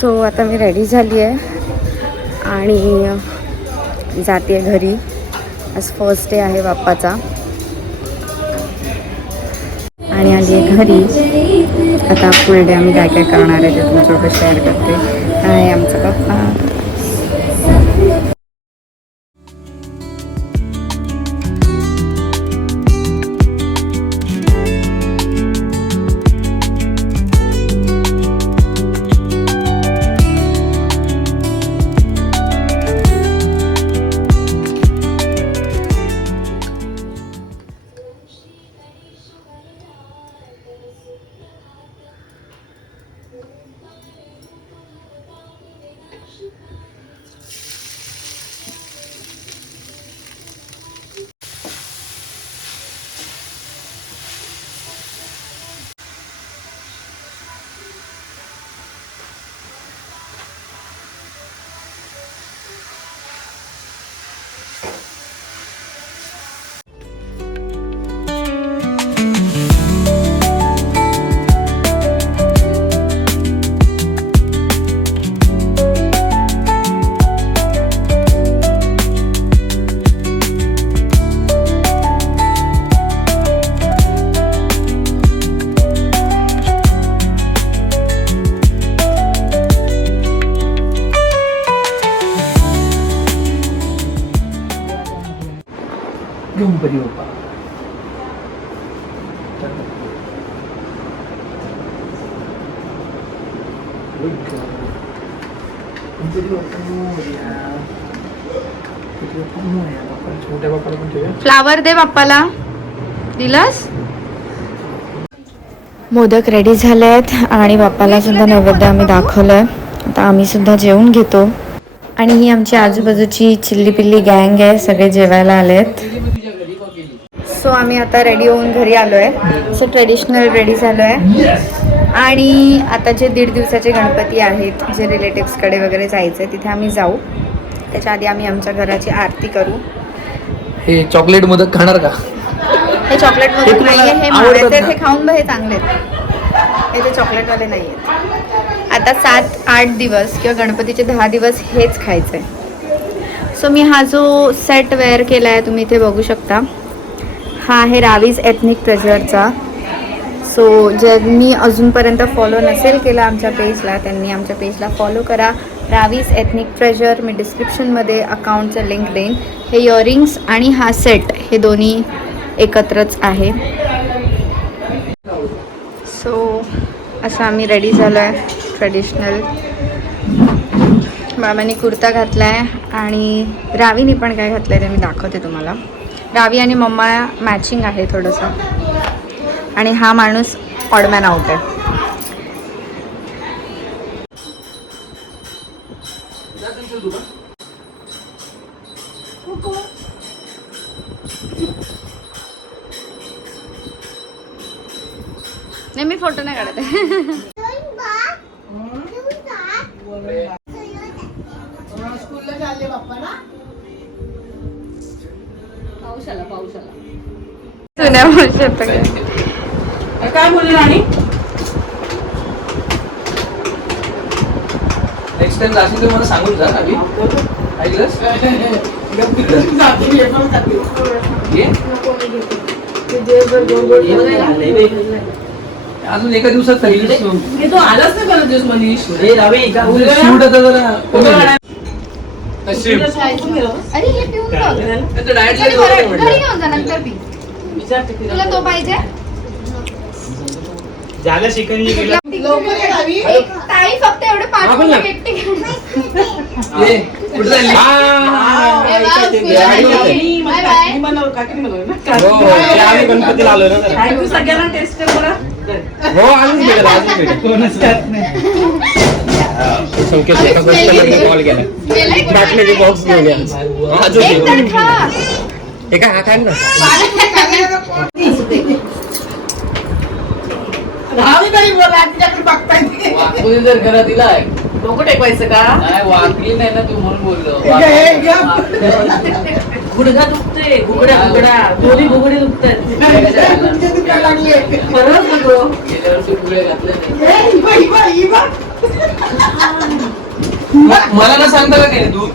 So आता मी ready झाली आहे आणि जाते घरी. आज फर्स्ट डे आहे बाप्पाचा आणि आली आहे घरी. आता फुल डे आम्ही काय काय करणार आहे ते तुमच्यासोबत शेअर करते. आहे आमचा बाप्पा. गणपती बाप्पा छोट्या बाप्पाला पण ठेवूया. फ्लावर दे बाप्पाला. दिलास. मोदक रेडी झाले आहेत आणि बाप्पाला सुद्धा नैवेद्य आम्ही दाखवलंय. आता आम्ही सुद्धा जेवून घेतो. आणि ही आमची आजूबाजूची चिल्ली पिल्ली गँग आहे. सगळे जेवायला आलेत. सो आम्ही आता रेडी होऊन घरी आलो आहे. सो ट्रेडिशनल रेडी झालो आहे आणि आता जे 1.5 दिवसाचे गणपती आहेत, जे रिलेटिव्सकडे वगैरे जायचं आहे, तिथे आम्ही जाऊ. त्याच्या आधी आम्ही आमच्या घराची आरती करू. हे चॉकलेट मोदक खाणार का? हे चॉकलेट मोदक नाही आहे. हे मावायचे. हे खाऊन बघ. हे चांगले आहेत. हे ते चॉकलेटवाले नाही आहेत. आता 7-8 दिवस किंवा गणपतीचे 10 दिवस हेच खायचं आहे. सो मी हा जो सेट वेअर केला आहे तुम्ही इथे बघू शकता. हा आहे रावीज एथनिक ट्रेजरचा. सो ज्यांनी अजूनपर्यंत फॉलो नसेल केला आमच्या पेजला, त्यांनी आमच्या पेजला फॉलो करा. Ravis ethnic treasure. मी डिस्क्रिप्शनमध्ये अकाउंटचं लिंक देईन. हे इयरिंग्स आणि हा सेट हे दोन्ही एकत्रच आहे. सो असं आम्ही रेडी झालो आहे ट्रेडिशनल. बाबांनी कुर्ता घातला आहे आणि रावीनी पण काय घातलं आहे ते मी दाखवते तुम्हाला. रावी आणि मम्मा मॅचिंग आहे थोडंसं. आणि हा माणूस ऑडमॅन आउट आहे. नाही मी फोटो नाही काढत आहे. काय बोलली राणी? नेक्स्ट टाइम जाशील तर मला सांगून जा. आधी ऐकलंस? अजून एका दिवसात तो आलाच नाही परत दिवस मनीष. शूट होता जरा. अरे हे पिऊन बघ. घरी घेऊन जा नंतर पी. तुला तो पाहिजे? झालं शिकंजी केलं. ताई फक्त एवढे 5 मिनिट एकटी गणपतीला आलोय ना. सगळ्यांना टेस्ट करा. हो अजून संकेत कॉल केला. बाटलीचे बॉक्स घेऊन या. अजून एका हा काय ना. वाकली जर घरात दिलाय डोकं टेकवायचं का? नाही वाकली नाही ना तू म्हणून बोललो. गुडघा दुखते. घुगड्या दोन्ही घुगडे दुखतात. खरंच यावर्षी फुगडे घातले नाही. मला ना सांगता का काय तू